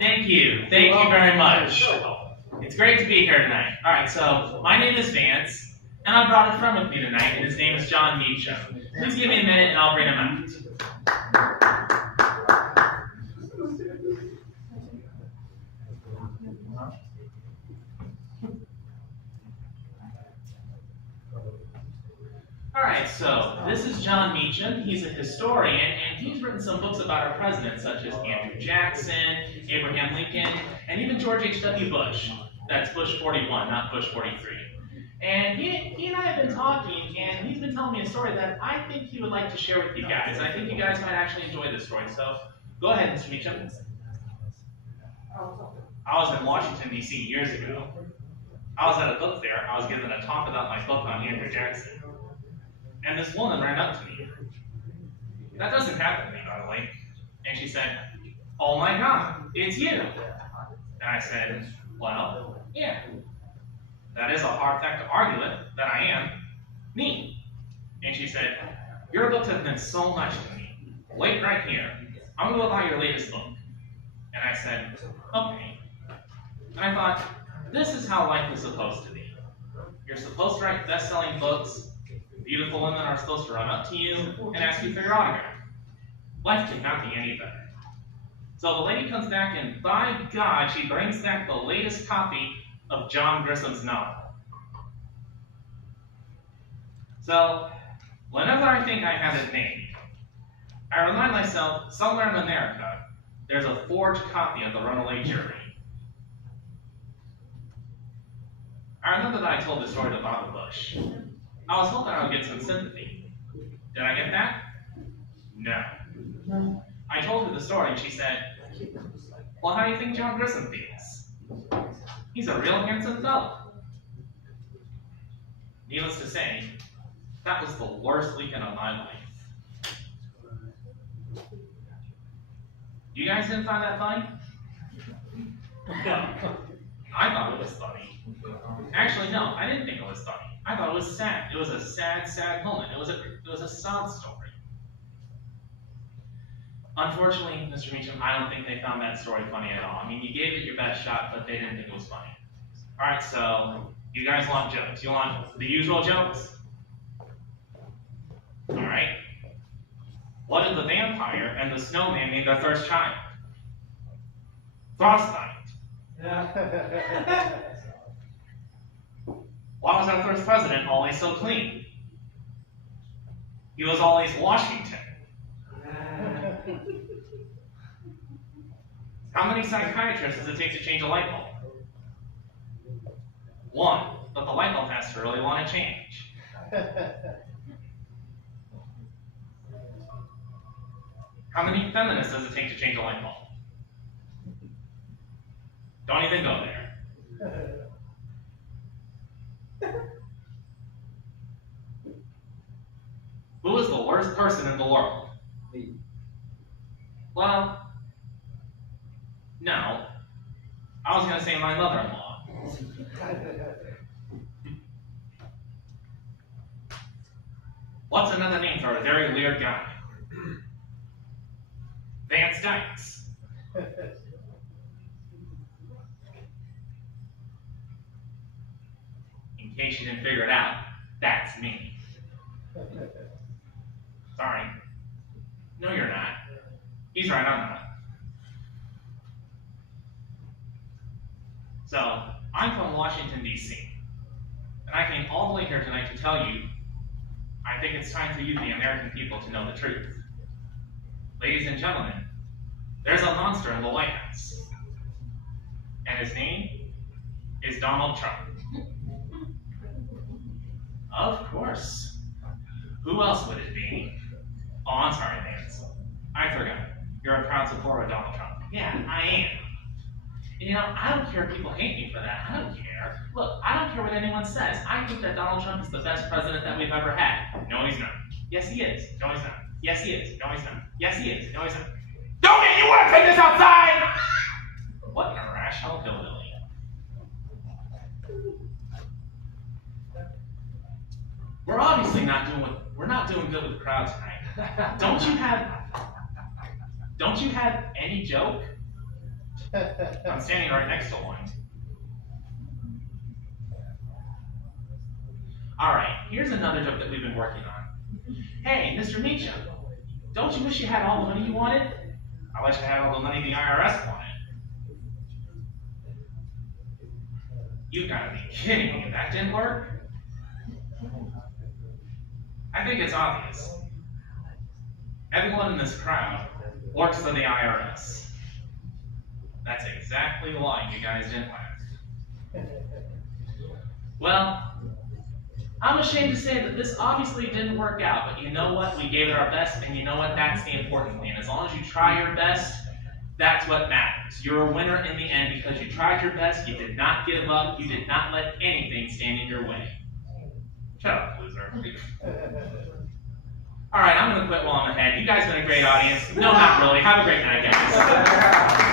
Thank you. Thank you very much. It's great to be here tonight. All right, so my name is Vance, and I brought a friend with me tonight, and his name is John Meacham. Please give me a minute, and I'll bring him out. All right, so this is John Meacham. He's a historian, and he's written some books about our presidents, such as Andrew Jackson, Abraham Lincoln, and even George H.W. Bush. That's Bush 41, not Bush 43. And he and I have been talking, and he's been telling me a story that I think he would like to share with you guys. And I think you guys might actually enjoy this story. So go ahead, Mr. Meacham. I was in Washington, D.C. years ago. I was at a book fair. I was giving a talk about my book on Andrew Jackson. And this woman ran up to me. That doesn't happen to me, by the way. And she said, "Oh my God, it's you." And I said, "Well, yeah. That is a hard fact to argue with, that I am me." And she said, "Your books have meant so much to me. Wait right here. I'm going to go buy your latest book." And I said, "Okay." And I thought, this is how life is supposed to be. You're supposed to write best-selling books. Beautiful women are supposed to run up to you and ask you for your autograph. Life cannot be any better. So the lady comes back, and by God, she brings back the latest copy of John Grissom's novel. So whenever I think I have it made, I remind myself, somewhere in America, there's a forged copy of the Runaway Jury. I remember that I told this story to Barbara Bush. I was hoping I would get some sympathy. Did I get that? No. I told her the story, and she said, "Well, how do you think John Grissom feels? He's a real handsome fellow." Needless to say, that was the worst weekend of my life. You guys didn't find that funny? I thought it was funny. Actually, no, I didn't think it was funny. I thought it was sad. It was a sad, sad moment. It was a sob story. Unfortunately, Mr. Meacham, I don't think they found that story funny at all. I mean, you gave it your best shot, but they didn't think it was funny. All right, so you guys want jokes. You want the usual jokes? All right. What did the vampire and the snowman name their first child? Frostbite. Why was our first president always so clean? He was always Washington. How many psychiatrists does it take to change a light bulb? One, but the light bulb has to really want to change. How many feminists does it take to change a light bulb? Don't even go there. Who is the worst person in the world? Me. Well, no. I was going to say my mother-in-law. What's another name for a very weird guy? Vance Dykes. In case you didn't figure it out, that's me. Sorry. No, you're not. He's right, I'm not. So, I'm from Washington, D.C. And I came all the way here tonight to tell you, I think it's time for you, the American people, to know the truth. Ladies and gentlemen, there's a monster in the White House. And his name is Donald Trump. Of course. Who else would it be? Oh, I'm sorry, Vance. I forgot. You're a proud supporter of Donald Trump. Yeah, I am. And you know, I don't care if people hate me for that. I don't care. Look, I don't care what anyone says. I think that Donald Trump is the best president that we've ever had. No, he's not. Yes, he is. No, he's not. Yes, he is. No, he's not. Yes, he is. No, he's not. Don't get you want to take this outside! What an irrational hillbilly. We're obviously not doing good with the crowd tonight. Don't you have any joke? I'm standing right next to one. Alright, here's another joke that we've been working on. Hey, Mr. Meacham, don't you wish you had all the money you wanted? I wish I had all the money the IRS wanted. You gotta be kidding me, that didn't work? I think it's obvious. Everyone in this crowd works for the IRS. That's exactly why you guys didn't laugh. Well, I'm ashamed to say that this obviously didn't work out, but you know what? We gave it our best, and you know what? That's the important thing. As long as you try your best, that's what matters. You're a winner in the end because you tried your best, you did not give up, you did not let anything stand in your way. Shut up, loser. Alright, I'm going to quit while I'm ahead. You guys have been a great audience. No, not really. Have a great night, guys.